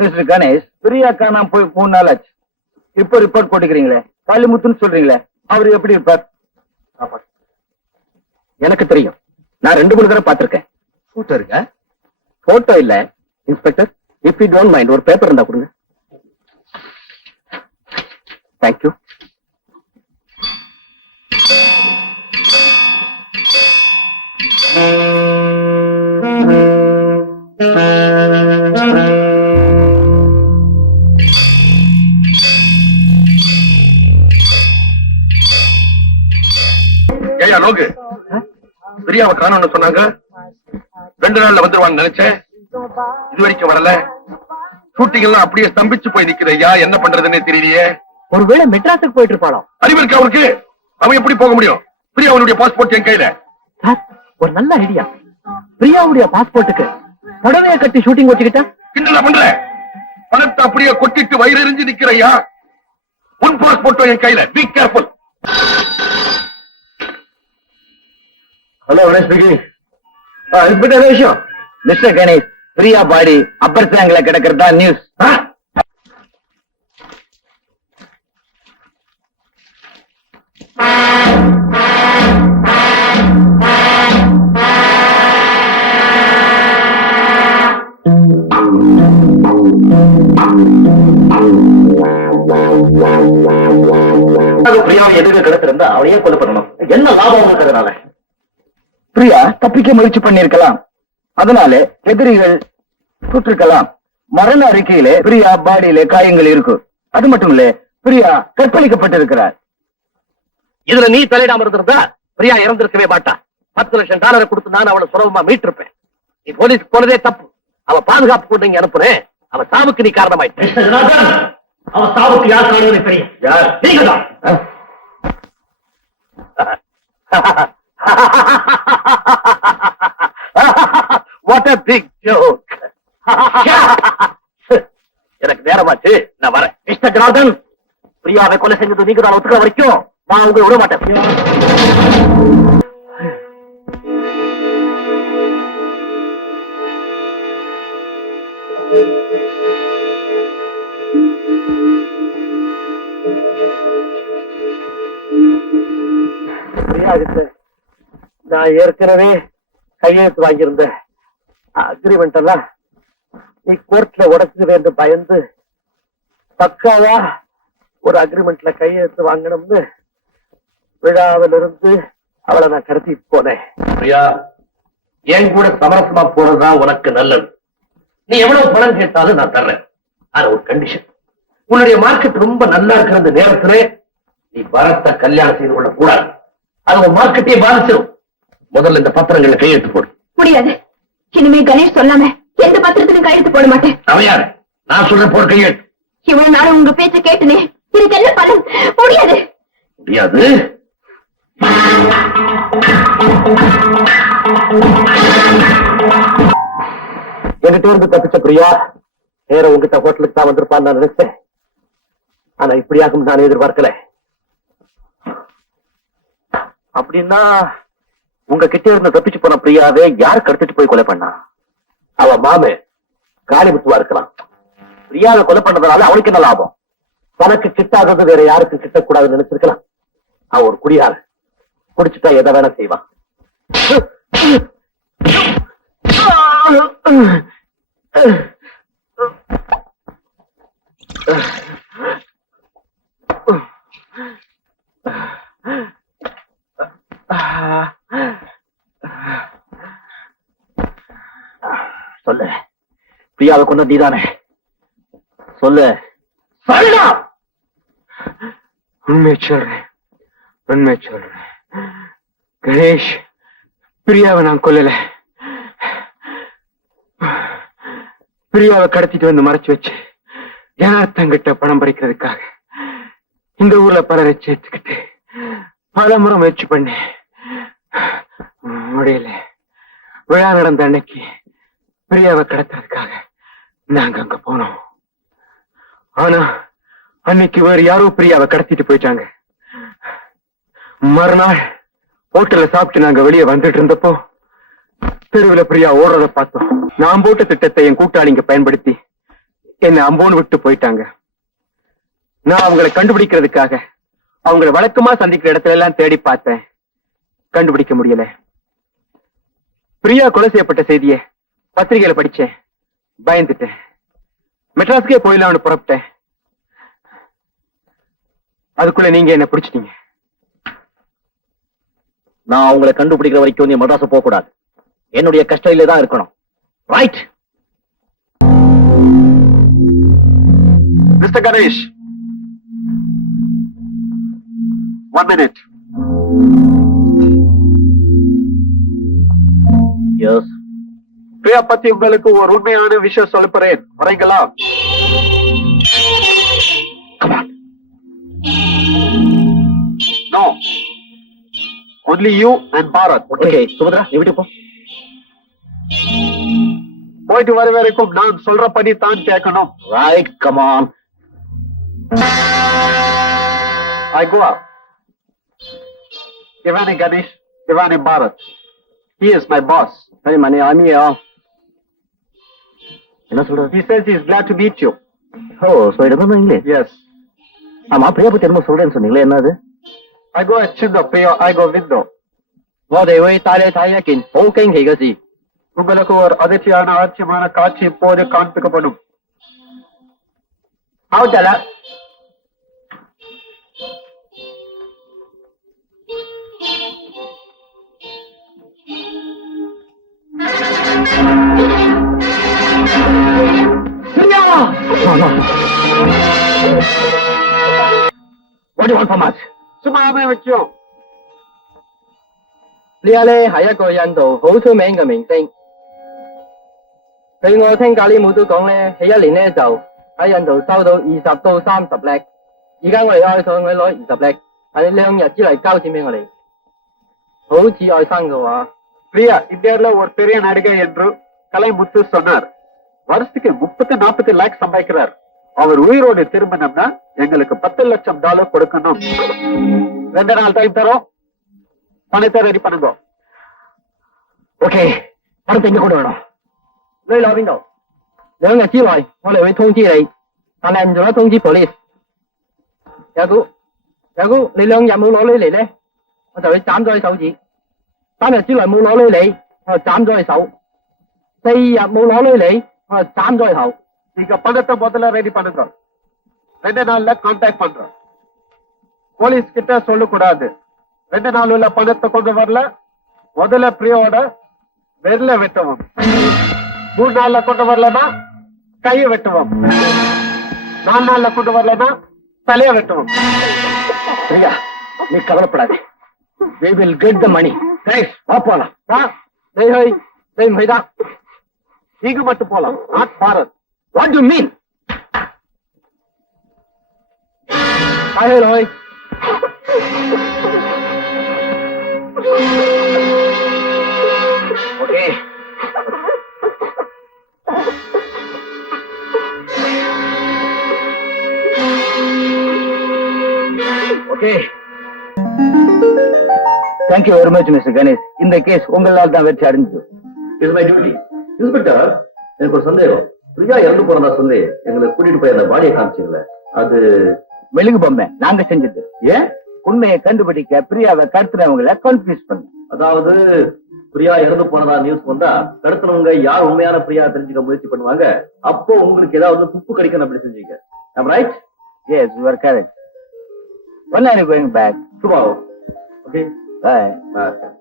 Mister Ganesh, Priya காணாம போய் 3 நாள் ஆச்சு. இப்போ ரிப்போர்ட் போட்டுக்கிறீங்களே, காளிமுத்துன்னு சொல்றீங்களே, அவர் எப்படி இருப்பார்? எனக்கு தெரியும். நான் 2-3 தடவை பார்த்திருக்கேன். போட்டோ இருக்கா? போட்டோ இல்ல inspector. If you don't mind, ஒரு பேப்பர் இருந்தா கொடுங்க. தேங்க்யூ. ஏயா லோகு, பிரியாவை காணோம்னு சொன்னாங்க. 2 நாள்ல வந்துருவான்னு நினைச்சேன். இது வரைக்கும் வரல. ஷூட்டிங் எல்லாம் அப்படியே ஸ்தம்பிச்சு போய் நிக்குதையா. என்ன பண்றதுன்னு தெரியலையே. ஒருவேளை மெட்ராஸுக்கு போயிட்டு இருப்பாளோ? அறிவு இருக்கு அவருக்கு? அவன் எப்படி போக முடியும்? பிரியாவுடைய பாஸ்போர்ட் என் கையில. சார், ஒரு நல்ல ஐடியா. பிரியாவுடைய பாஸ்போர்ட்டுக்கு புடவைய கட்டி ஷூட்டிங் வச்சுக்கிட்டா? கிண்டலா பண்ற? பணத்தை அப்படியே கொட்டிட்டு வயிறு எரிஞ்சு நிக்கிறையா. உன் பாஸ்போர்ட்டும் என் கையில. Be careful. Hello Ganesh speaking. விஷயம் மிஸ்டர் கணேஷ், பிரியா பாடி அப்பர் ஸ்லாங்ல கிடக்கிறதா நியூஸ். பிரியாவை எதுக்கு கிடத்திருந்தா அவளையே கொலை பண்ணணும். என்ன லாபம் இருக்கிறதுனால? பிரியா தப்பிக்க முயற்சி பண்ணிருக்கலாம், அதனால எதிரிகள் சுட்டிருக்கலாம். மரண அறிக்கையிலே பிரியா பாடியிலே காயங்கள் இருக்கு. அது மட்டும் இல்ல, பிரியா கற்பழிக்கப்பட்டிருக்கிறார். இதுல நீ தலையிடாம இருந்திருந்தா பிரியா இறந்திருக்கவே மாட்டா. $10 லட்சம் கொடுத்து நான் அவளை சுலபமா மீட்டிருப்பேன். நீ போலீஸ் போனதே தப்பு. அவ பாதுகாப்பு கொண்டு இங்க அனுப்புனேன். அவ சாவுக்கு நீ காரணமாயிட்ட. அவ சாவுக்கு யார் காரணம் தெரியும்? யார்? நீங்கதான். What a big joke. எனக்கு நேரமாச்சு, நான் வரேன். மிஸ்டர் ஜனார்தன், பிரியாவை கொலை செஞ்சது நீங்க தான் ஒத்துக்கிற வரைக்கும் நான் உங்களை விட மாட்டேன். நான் ஏற்கனவே கையெழுத்து வாங்கியிருந்தேன். அக்ரிமெண்ட் எல்லாம் நீ கோர்ட்ல உடைச்சுவேன்னு பயந்து பக்காவா ஒரு அக்ரிமெண்ட்ல கையெழுத்து வாங்கணும்னு விழாவிலிருந்து அவளை நான் கடத்திட்டு போனேன். பிரியா, என் கூட சமரசமா போறதுதான் உனக்கு நல்லது. நீ எவ்வளவு பணம் கேட்டாலும் நான் தர்றேன். ஆனா ஒரு கண்டிஷன். உன்னுடைய மார்க்கெட் ரொம்ப நல்லா இருக்கிற அந்த நேரத்துல நீ பரத்தை கல்யாணம் செய்து கொள்ள கூடாது. அது உன் மார்க்கெட்டையே பாதிச்சிடும். முதல்ல இந்த பத்திரங்களை கையெழுத்து போடு. முடியாது. இனிமே கணேஷ் சொல்லாம எந்த பத்திரத்திலும் கையெழுத்து போட மாட்டேன். அவன் நான் சொல்ற போர் கையெழுத்து. இவ்வளவு நாள் உங்க பேச்ச கேட்டுனே, இதுக்கு என்ன பலன்? முடியாது. முடியாது. என்கிட்ட இருந்து தப்பிச்ச பிரியா நேர உங்ககிட்ட ஹோட்டலுக்கு தான் வந்திருப்பான்னு நான் நினைச்சேன். ஆனா இப்படியாகும் நான் எதிர்பார்க்கல. அப்படின்னா உங்க கிட்ட இருந்து தப்பிச்சு போன பிரியாவே யார் கடத்திட்டு போய் கொலை பண்ணா? அவ மாமே காளிமுத்துவா இருக்கலாம். பிரியாவை கொலை பண்ணதுனால அவளுக்கு என்ன லாபம்? தனக்கு கிட்டாதது வேற யாருக்கு கிட்டக்கூடாதுன்னு நினைச்சிருக்கலாம். அவன் ஒரு குடியார். குடிச்சுட்டா எதை வேணா செய்வான். சொல்லு, பிரியாவை கொண்டு நீதானே? சொல்லு. உண்மை சொல்றேன், உண்மை சொல்றேன் கணேஷ். பிரியாவை நான் கொல்லல. பிரியாவை கடத்திட்டு வந்து மறைச்சு வச்சு ஜனார்த்தங்கிட்ட பணம் பறிக்கிறதுக்காக இந்த ஊர்ல பலரை சேர்த்துக்கிட்டு பல முறை முயற்சி பண்ணி முடியல. விழா நடந்த அன்னைக்கு பிரியாவை கடத்துறதுக்காக நாங்க அங்க போனோம். ஆனா அன்னைக்கு வேறு யாரோ பிரியாவை கடத்திட்டு போயிட்டாங்க. மறுநாள் ஹோட்டல்ல சாப்பிட்டு நாங்க வெளியே வந்துட்டு இருந்தப்போ தெருவில் பிரியா ஓடுறத பார்த்தோம். நான் போட்ட திட்டத்தை என் கூட்டாளிங்க பயன்படுத்தி என்ன அம்போன்னு விட்டு போயிட்டாங்க. நான் அவங்களை கண்டுபிடிக்கிறதுக்காக அவங்களை வழக்கமா சந்திக்கிற இடத்துல எல்லாம் தேடி பார்த்தேன். கண்டுபிடிக்க முடியல. பிரியா கொலை செய்யப்பட்ட செய்திய பத்திரிகையில படிச்சேன். பயந்துட்டேன். மெட்ராஸ்க்கே போயிடலாம்னு புறப்பட்டேன். அதுக்குள்ள நீங்க என்ன பிடிச்சிட்டீங்க. நான் உங்களை கண்டுபிடிக்கிற வரைக்கும் நீ மெட்ராஸ் போக கூடாது. என்னுடைய கஷ்டையில தான் இருக்கணும். Right? Mister Ganesh, 1 minute. Yes. Priya பத்தி உங்களுக்கு ஒரு உண்மையான விஷயம் சொல்ல போறேன். வரீங்களா? Come on. No. Only you and Bharat. Okay Subhadra, நீ வீட்டுக்கு போ. போயிட்டு வர வரைக்கும் நான் சொல்றபடி தான் கேட்கணும். Right, come on. I go up. Ivani Ganesh, Ivani Bharat. He is my boss. சரி மணி, அமியா என்ன சொல்ற? He says he is glad to meet you. Oh, so இது வந்து இங்கிலீஷ். Yes. ஆமா, பிரியா பத்தி என்னமோ சொல்றேன்னு சொன்னீங்களே, என்னது? I go at Chindo, Priya, I go window. 我哋會帶你睇一件好驚奇嘅事。 உங்களுக்கு ஒரு அதிர்ச்சியான ஆச்சரியமான காட்சி இப்போது காண்பிக்கப்படும்.好得啦。What do you want from us? சும்மா வைக்கும்.呢咧係一個印度好出名嘅明星。據我聽咖喱妹都講咧，佢一年咧就喺印度收到20到30叻。而家我哋愛上佢攞20叻，喺2日之內交錢俾我哋。好似愛生嘅話， பிரியா இந்தியாவில் ஒரு பெரிய நடிகை என்று கலைமுத்து சொன்னார். வருஷத்துக்கு 30-40 லேக் சம்பாதிக்கிறார். அவர் உயிரோடு திரும்பினோம்னா எங்களுக்கு $10 லட்சம் கொடுக்கணும். 2 நாள் டைம் தரோம். பணத்தை ரெடி பண்ணுங்க. OK， பணத்தை இங்க கொண்டு வரணும்。你攞邊度？2日之內我哋會通知你，但係唔做得通知 police。有估你2日冇攞女嚟咧，我就會斬咗你手指。3日之內冇攞女嚟，我就斬咗你手。4日冇攞女嚟，我就斬咗你頭。 நீங்க பணத்தை முதல்ல ரெடி பண்ணுங்க. 2 நாள்ல கான்டாக்ட் பண்றோம். போலீஸ் கிட்ட சொல்லக்கூடாது. 2 நாள் உள்ள பணத்தை கொண்டு வரல, முதல்ல பிரியோட வெள்ள வெட்டுவோம். 3 நாள்ல கொண்டு வரலன்னா கையை வெட்டுவோம். 4 நாள்ல கொண்டு வரலன்னா தலையை வெட்டுவோம். பிரியா, நீ கவலைப்படாதே. We will get the money. Guys, வா போலாம். நீ唔去得。 நீங்க மட்டும் போலாம். Not Bharat. What do you mean? 帶佢落去。OK。OK。Thank you very much, Mr. Ganesh. இந்த கேஸ் உங்களால் தான் வெற்றி அடைஞ்சது. It's my duty. இன்ஸ்பெக்டர், எனக்கு ஒரு சந்தேகம். பிரியா இறந்து போறதா சொல்லி எங்களை கூட்டிட்டு போய் அந்த பாடியை காமிச்சீங்களே, அது மெழுகு பொம்மை நாங்க செஞ்சது. ஏன்? உண்மையை கண்டுபிடிக்க பிரியாவை கடத்தினவங்களை கன்ஃபியூஸ் பண்ணு. அதாவது பிரியா இறந்து போனதா நியூஸ் வந்தா கடத்தினவங்க யார் உண்மையான பிரியா தெரிஞ்சுக்க முயற்சி பண்ணுவாங்க. அப்போ உங்களுக்கு ஏதாவது துப்பு கிடைக்கணும் அப்படி செஞ்சீங்க. Right? Yes, you are correct. When are you going back? Tomorrow. Okay. Bye. Bye.